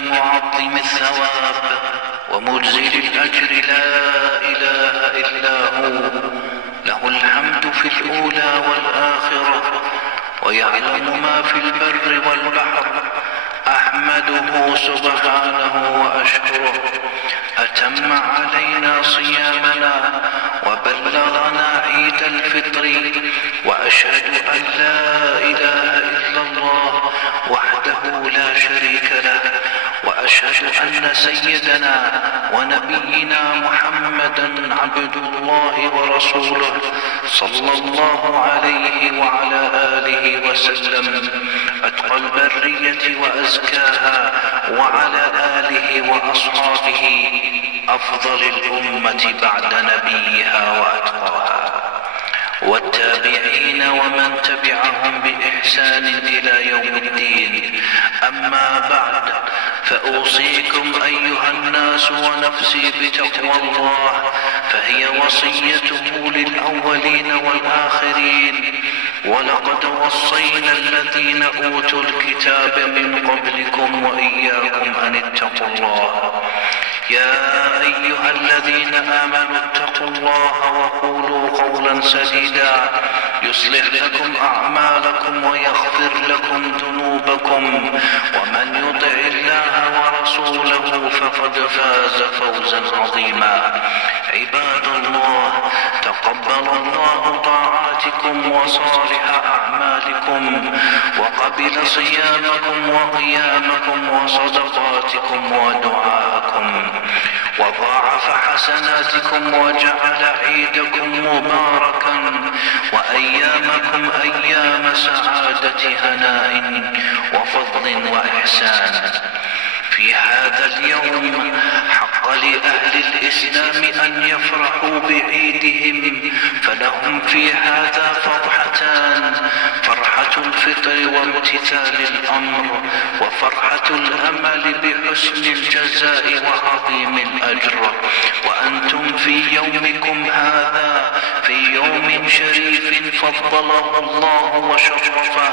معظم الثواب ومجزل الأجر لا إله إلا هو، له الحمد في الأولى والآخرة، ويعلم ما في البر والبحر. أحمده سبحانه وأشكره، أتم علينا صيامنا وبلغنا عيد الفطر، وأشهد أن لا إله إلا الله وحده لا شريك له، وأشهد أن سيدنا ونبينا محمدا عبد الله ورسوله صلى الله عليه وعلى آله وسلم، أتقى البرية وأزكاها، وعلى آله وأصحابه أفضل الأمة بعد نبيها وأتقاها، والتابعين ومن تبعهم بإحسان إلى يوم الدين. أما بعد، فأوصيكم أيها الناس ونفسي بتقوى الله، فهي وصيته للأولين والآخرين. ولقد وصينا الذين أوتوا الكتاب من قبلكم وإياكم أن اتقوا الله. يا أيها الذين آمنوا اتقوا الله وقولوا قولا سديدا يصلح لكم أعمالكم ويغفر لكم ذنوبكم، ومن يطع الله ورسوله فقد فاز فوزا عظيما. عباد الله، تقبل الله طاعاتكم وصالح أعمالكم، وقبل صيامكم وقيامكم وصدقاتكم ودعاءكم، وضاعف حسناتكم، وجعل عيدكم مباركا، وأيامكم أيام سعادة هناء وفضل وإحسان. في هذا اليوم حق لأهل الإسلام أن يفرحوا بعيدهم، فلهم في هذا فرحتان: فرحة الفطر وامتثال الأمر، وفرحة الأمل بحسن الجزاء وعظيم الأجر. وأنتم في يومكم هذا، في يوم شريف فضله الله وشرفه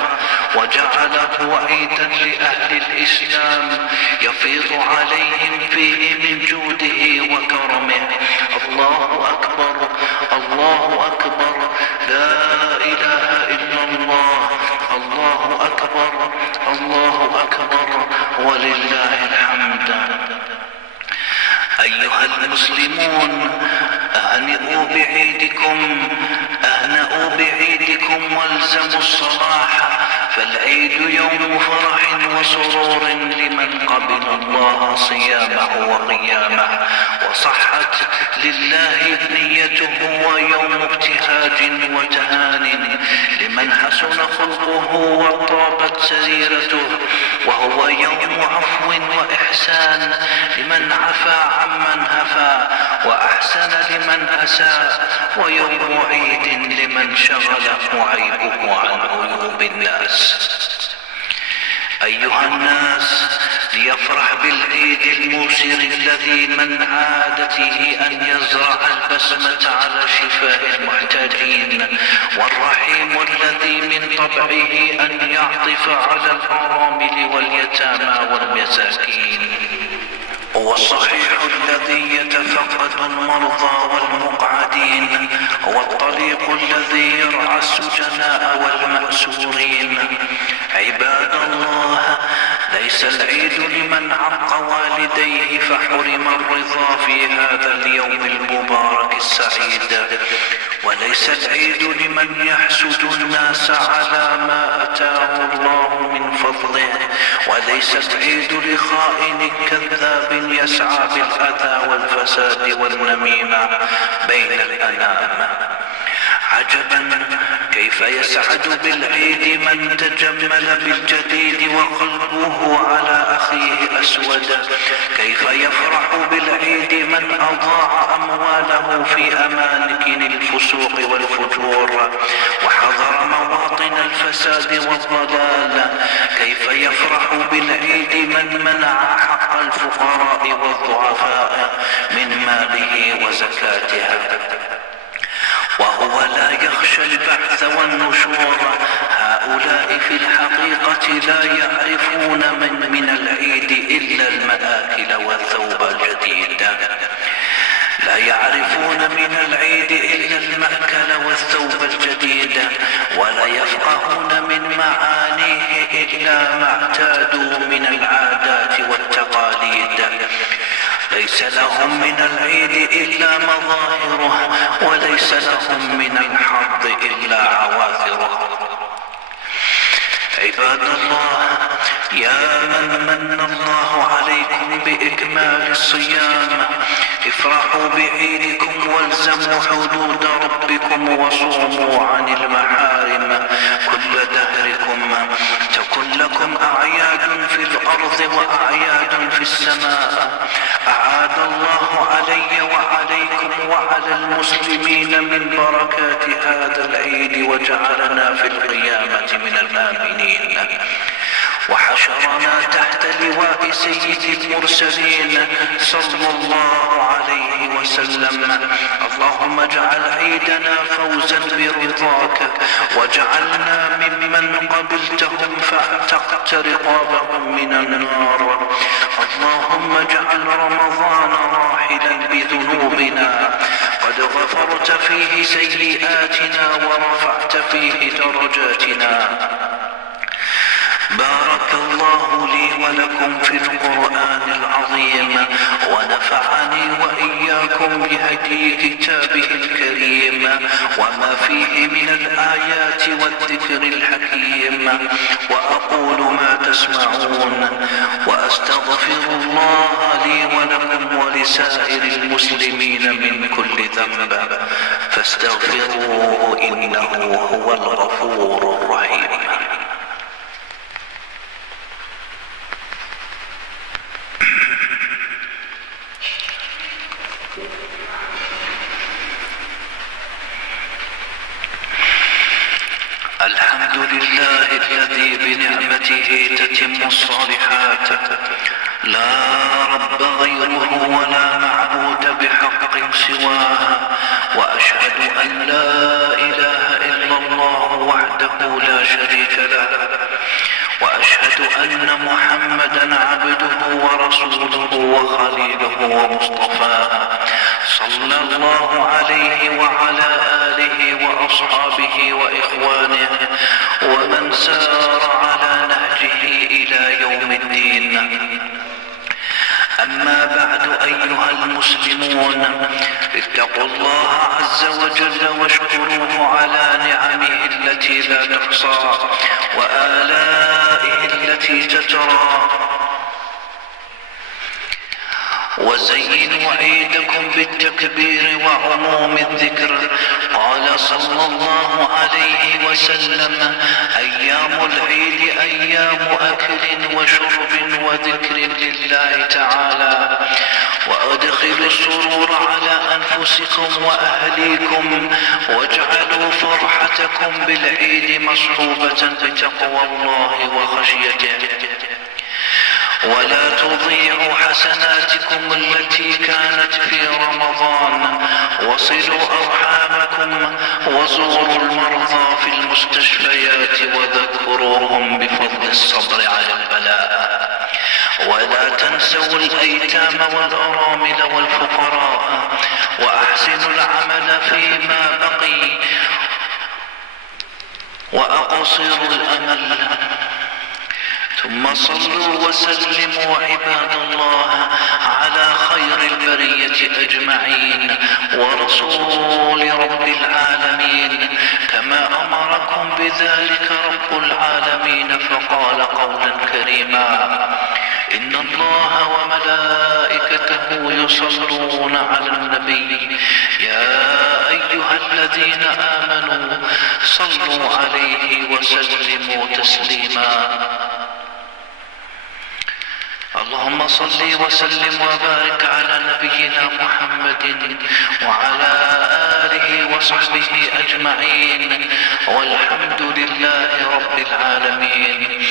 وجعله عيدا لأهل الإسلام يفيض عليهم فيه من جوده وكرمه. الله أكبر، الله أكبر، لا إله إلا الله، الله أكبر، الله أكبر، ولله الحمد. أيها المسلمون، أهنئوا بعيدكم، أهنئوا بعيدكم والزموا الصلاح، فالعيد يوم فرح وسرور لمن قبل الله صيامه وقيامه وصحت لله نيته، ويوم ابتهاج وتهان لمن حسن خلقه وطابت سريرته، وهو يوم عفو وإحسان لمن عفا عمن هفا وأحسن لمن أساء، ويوم عيد لمن شغله عيبه عن عيوب الناس. أيها الناس، ليفرح بالعيد الموسر الذي من عادته أن يزرع البسمة على شفاه المحتاجين، والرحيم الذي من طبعه أن يعطف على الأرامل واليتامى والمساكين، والصحيح الذي يتفقد المرضى والمقعدين، والطليق الذي يرعى السجناء والمأسورين. عباد الله، ليس العيد لمن عق والديه فحرم الرضا في هذا اليوم المبارك السعيد، وليس العيد لمن يحسد الناس على ما أتاه الله من فضله، وليس العيد لخائن كذاب يسعى بالأذى والفساد والنميمة بين الأنام. عجبا كيف يسعد بالعيد من تجمل بالجديد وقلبه على أخيه أسود، كيف يفرح بالعيد من أضاع أمواله في أماكن الفسوق والفجور وحضر مواطن الفساد والضلال، كيف يفرح بالعيد من منع حق الفقراء والضعفاء من ماله وزكاتها وهو لا يخشى البعث والنشور. ها هؤلاء في الحقيقة لا يعرفون من العيد إلا المآكل والثوب الجديد، لا يعرفون من العيد إلا المأكل والثوب الجديد، ولا يفقهون من معانيه إلا ما اعتادوا من العادات والتقاليد. ليس لهم من العيد إلا مظاهره، وليس لهم من الحظ إلا عواثره. عباد الله، يا من الله عليكم بإكمال الصيام، افرحوا بعيدكم والزموا حدود ربكم وصوموا عن المحارم كل دهركم، تكن لكم أعياد في الأرض وأعياد في السماء. أعاد الله علي وعليكم وعلى المسلمين من بركات هذا العيد، وجعلنا في القيامة من الآمنين، وحشرنا تحت لواء سيد المرسلين صلى الله عليه وسلم. اللهم اجعل عيدنا فوزا برضاك، واجعلنا ممن قبلتهم فاعتقت رقابهم من النار. اللهم اجعل رمضان راحلا بذنوبنا، قد غفرت فيه سيئاتنا ورفعت فيه درجاتنا. بارك الله لي ولكم في القرآن العظيم، ونفعني وإياكم بهدي كتابه الكريم وما فيه من الآيات والذكر الحكيم. وأقول ما تسمعون، وأستغفر الله لي ولكم ولسائر المسلمين من كل ذنب، فاستغفروه إنه هو الغفور الرحيم. الحمد لله الذي بنعمته تتم الصالحات، لا رب غيره ولا معبود بحق سواه، وأشهد أن لا إله إلا الله وحده لا شريك له، وأشهد أن محمدا عبده ورسوله وخليله ومصطفاه، صلى الله عليه وعلى آله وأصحابه وإخوانه ومن سار على نهجه إلى يوم الدين. أما بعد أيها المسلمون، اتقوا الله عز وجل واشكروه على نعمه التي لا تحصى وآلائه التي تترى، وزينوا عيدكم بالتكبير وعموم الذكر. قال صلى الله عليه وسلم: أيام العيد أيام أكل وشرب وذكر لله تعالى، وأدخلوا السرور على أنفسكم وأهليكم، واجعلوا فرحتكم بالعيد مصحوبة بتقوى الله وخشيته، ولا تضيعوا حسناتكم التي كانت في رمضان، وصلوا أرحامكم، وزوروا المرضى في المستشفيات، وذكروهم بفضل الصبر على البلاء، ولا تنسوا الأيتام والأرامل والفقراء، وأحسنوا العمل فيما بقي، وأقصروا الأمل. ثم صلوا وسلموا عباد الله على خير البرية أجمعين ورسول رب العالمين، كما أمركم بذلك رب العالمين، فقال قولا كريما: إن الله وملائكته يصلون على النبي، يا أيها الذين آمنوا صلوا عليه وسلموا تسليما. اللهم صل وسلم وبارك على نبينا محمد وعلى آله وصحبه أجمعين، والحمد لله رب العالمين.